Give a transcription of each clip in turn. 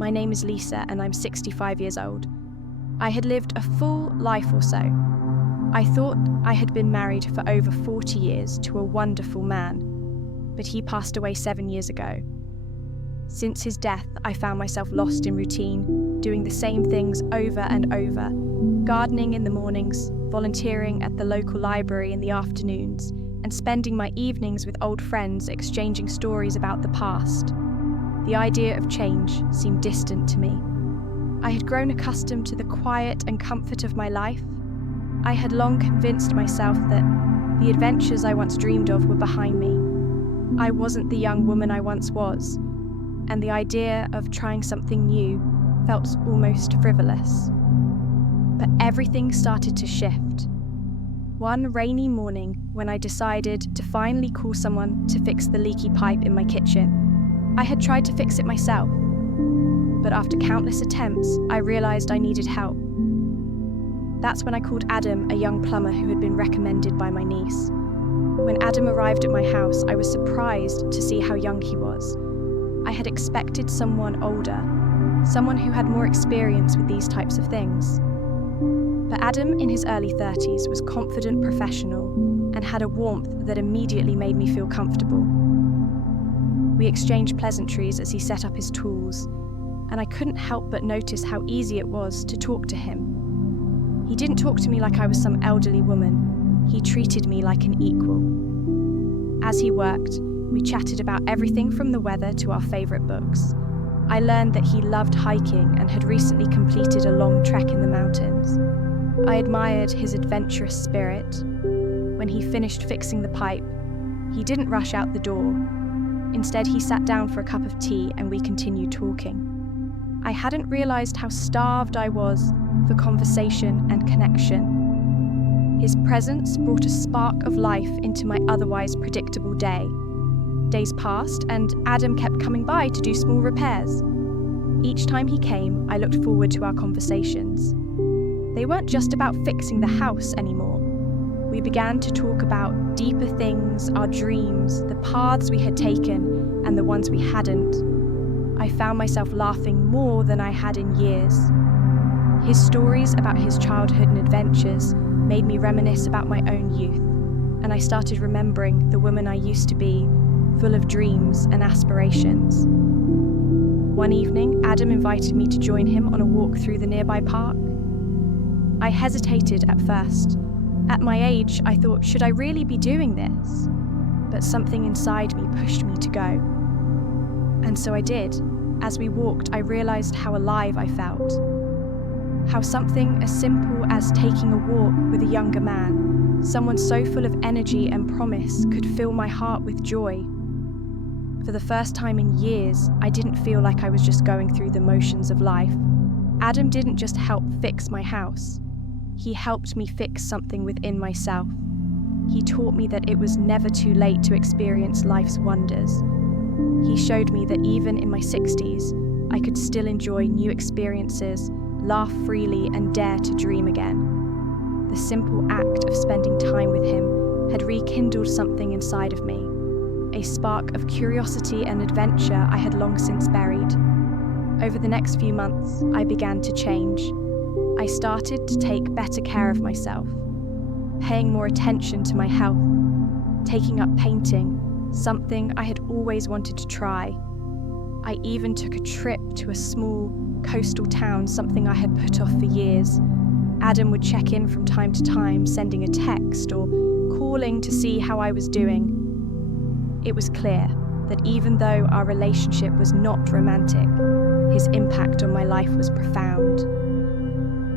My name is Lisa and I'm 65 years old. I had lived a full life or so. I thought I had been married for over 40 years to a wonderful man, but he passed away 7 years ago. Since his death, I found myself lost in routine, doing the same things over and over, gardening in the mornings, volunteering at the local library in the afternoons, and spending my evenings with old friends exchanging stories about the past. The idea of change seemed distant to me. I had grown accustomed to the quiet and comfort of my life. I had long convinced myself that the adventures I once dreamed of were behind me. I wasn't the young woman I once was, and the idea of trying something new felt almost frivolous. But everything started to shift. One rainy morning, when I decided to finally call someone to fix the leaky pipe in my kitchen, I had tried to fix it myself. But after countless attempts, I realized I needed help. That's when I called Adam, a young plumber who had been recommended by my niece. When Adam arrived at my house, I was surprised to see how young he was. I had expected someone older, someone who had more experience with these types of things. But Adam, in his early 30s, was confident professional and had a warmth that immediately made me feel comfortable. We exchanged pleasantries as he set up his tools, and I couldn't help but notice how easy it was to talk to him. He didn't talk to me like I was some elderly woman. He treated me like an equal. As he worked, we chatted about everything from the weather to our favourite books. I learned that he loved hiking and had recently completed a long trek in the mountains. I admired his adventurous spirit. When he finished fixing the pipe, he didn't rush out the door. Instead, he sat down for a cup of tea and we continued talking. I hadn't realised how starved I was for conversation and connection. His presence brought a spark of life into my otherwise predictable day. Days passed and Adam kept coming by to do small repairs. Each time he came, I looked forward to our conversations. They weren't just about fixing the house anymore. We began to talk about deeper things, our dreams, the paths we had taken, and the ones we hadn't. I found myself laughing more than I had in years. His stories about his childhood and adventures made me reminisce about my own youth, and I started remembering the woman I used to be, full of dreams and aspirations. One evening, Adam invited me to join him on a walk through the nearby park. I hesitated at first. At my age, I thought, should I really be doing this? But something inside me pushed me to go. And so I did. As we walked, I realized how alive I felt. How something as simple as taking a walk with a younger man, someone so full of energy and promise, could fill my heart with joy. For the first time in years, I didn't feel like I was just going through the motions of life. Adam didn't just help fix my house. He helped me fix something within myself. He taught me that it was never too late to experience life's wonders. He showed me that even in my 60s, I could still enjoy new experiences, laugh freely, and dare to dream again. The simple act of spending time with him had rekindled something inside of me, a spark of curiosity and adventure I had long since buried. Over the next few months, I began to change. I started to take better care of myself, paying more attention to my health, taking up painting, something I had always wanted to try. I even took a trip to a small coastal town, something I had put off for years. Adam would check in from time to time, sending a text or calling to see how I was doing. It was clear that even though our relationship was not romantic, his impact on my life was profound.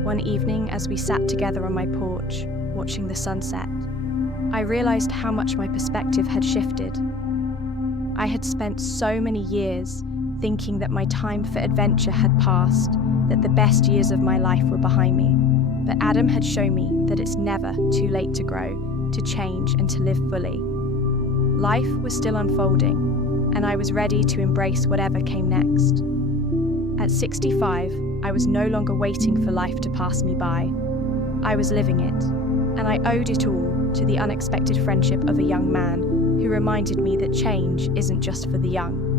One evening, as we sat together on my porch, watching the sunset, I realized how much my perspective had shifted. I had spent so many years thinking that my time for adventure had passed, that the best years of my life were behind me. But Adam had shown me that it's never too late to grow, to change, and to live fully. Life was still unfolding, and I was ready to embrace whatever came next. At 65, I was no longer waiting for life to pass me by. I was living it, and I owed it all to the unexpected friendship of a young man who reminded me that change isn't just for the young.